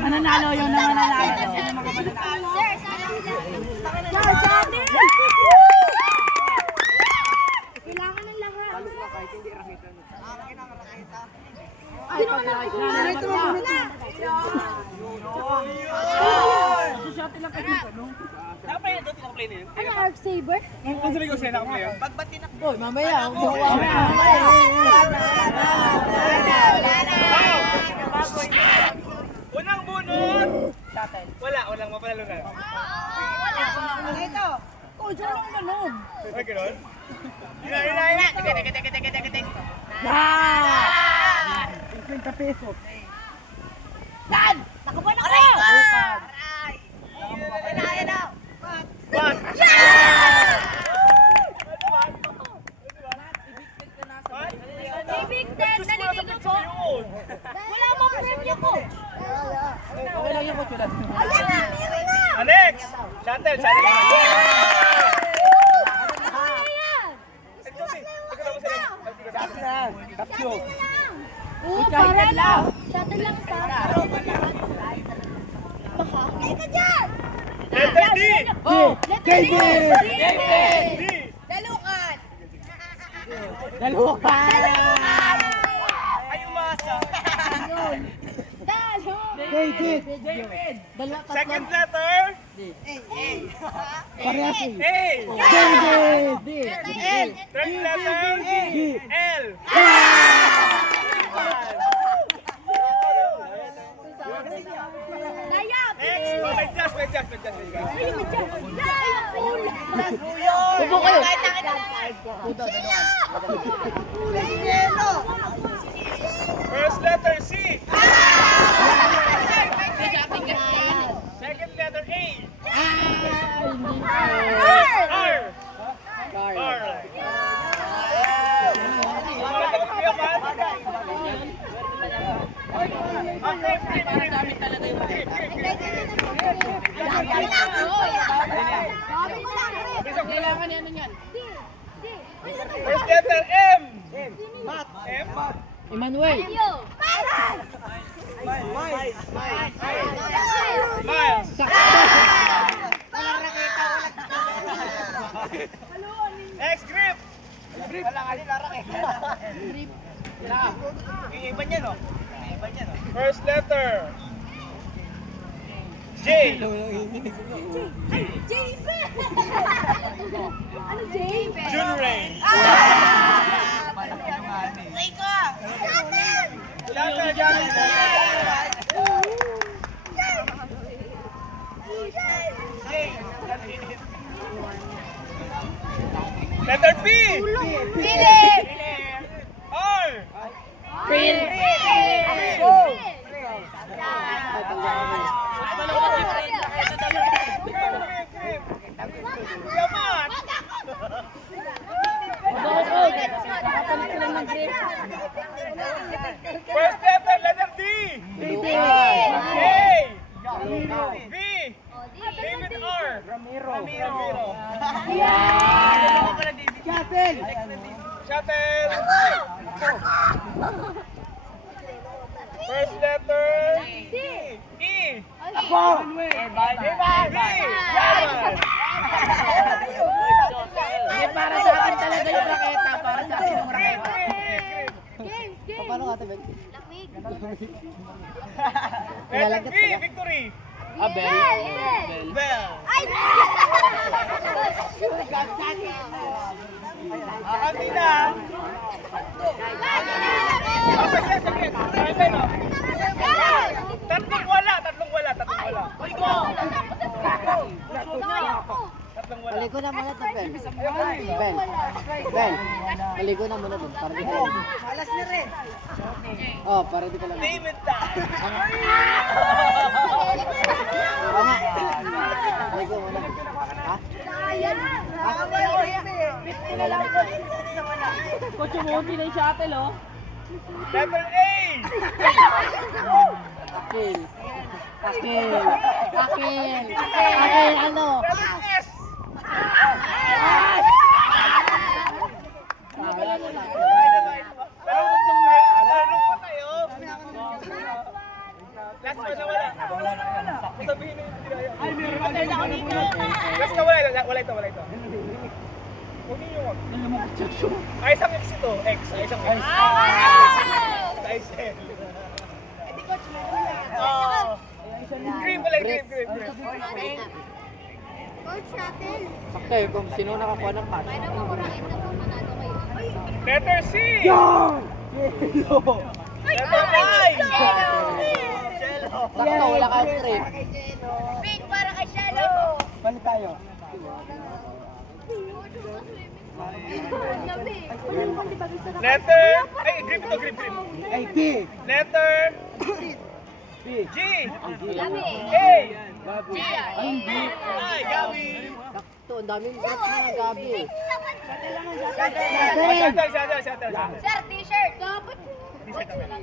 Mananalo yung nananalo. Kailangan ng lahat. Sino ka na? Ano, Arc Saber? Kung sila ko siya nakaplay. Uy, mamaya. Unang bunot! Walang mapalalo na. Oh, dyan lang nanon. Ay, gano'n? Ina! Ah! 50 pesos. Dan! Nakabuan ako! What? Big Ted, naliligo ko. Wala mong premyo ko. Okay lang yung coach ulan. Ayan na, meron na. Alex! Shuttle! Tatlo. Oo, para lang. Shuttle lang sa Ika dyan! Letter D! Oh! David! D! Dalukan! Dalukan! Ay, umasa! David! Dalawa, tatlo. Second letter! Parehas eh. A! David! Third letter! L! Dayap! Next! Oh, may jazz. Tubo kayo! First letter C! Second letter A! R! R! Kailangan yan yan. First letter M! M? Emmanuel! Miles! Next, grip! Wala ka nila rak eh. Iba niya no? First letter J! Ano, Jay? June Ray! Letter P! R! Yaman! First letter, letter D! A! V! David R! Ramiro! Shuttle! First letter E! Ako! V! Yaman! Para sa akin talaga yung raketa. Para sa akin yung raketa. Games! Paano ka tabi? Letter V! Victory! Abel. Bell! Ay! Akanti na! Saglit! Tatlong wala! Maligo na muna ito, Ben. Ben. Maligo na muna doon. Para di ka lang. Alas na rin. Oh, para di ka lang. David time! Oo nga. Maligo muna. Ha? Coach, umuunti na yung shuttle, oh. Letter A! Akil, ano? Letter S! Wala na lang. Laro po tayo. sasabihin na yung ginaya. Ay, meron ako dito. Basta wala ito. Huwag niyo wag. Ay, isang X ito. X. Ay, isang X. Size L. Hindi, coach, meron na yan. Oh. Grip pala, grip. Coach Shuttle, Sakto eh, kung sino nakakuha ng catch. paano mo kurangin na kung manalo kayo? Letter C. Letter I. Sakto, wala kang trip. Big para kay Shelo! Balik tayo. Letter. Ay, grip ito, grip. Ay, P! Letter P! G. Gabi! A. G! Ay, Gabi. Sakto, ang daming grip na Gabi eh. Shuttle. Sir, t-shirt! Dapat T-shirt naman.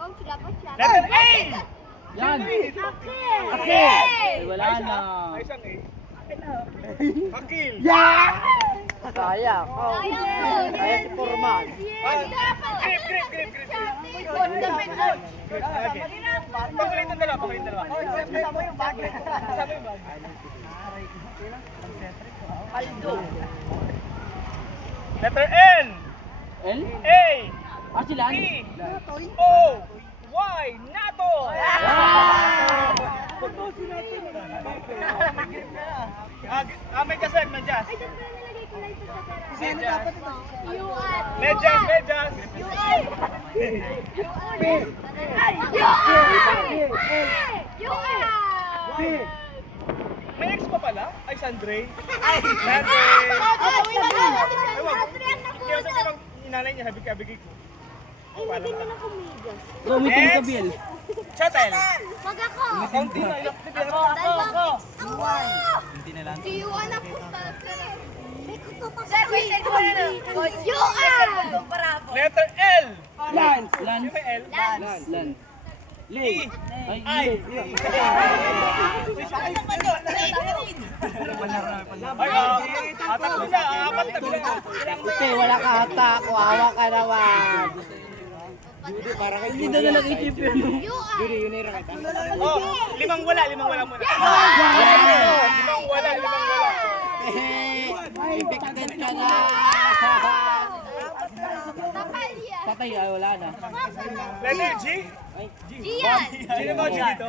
Coach, dapat siya. Letter A. Yan! Aki! Wala na. Ay, isang A. Akil. Sayang. Oh. Kaya si Forman. Grip. Coach, dapat nun. Pagalitan dalawa. Kasama yung bag. Letter N. L? A. Sila? E. O. Y. NATO. May kasag, medyas. Ay, dapat nalagay ko lang ito sa pera. Sino dapat ito? Yuan! Medyas. Yuan! Yuan! May ex pa pala? Ay, Sandre. Ay, Kaya sa pinang inanay niya, habig-habigay ko. lagyan mo ng kumigas. Next. Shuttle. Wag ako! Kaunti na. Ako! Hindi na lang. Si Yuan na po. Sir, may second na. Yuan! Letter L. Lan! Yung may L. Lan! E. Ay, I. Apat na. Apat na. Ate, wala ka hata. Kuwawa ka naman. Judy, para kay Judy. Hindi na lang isip yun. Yuan! Judy, yun yung rakita. Oh, limang wala muna. Limang wala. Evicted ka na. Napalya! Patay, wala na. Letter G. Gian! Sino ba G dito?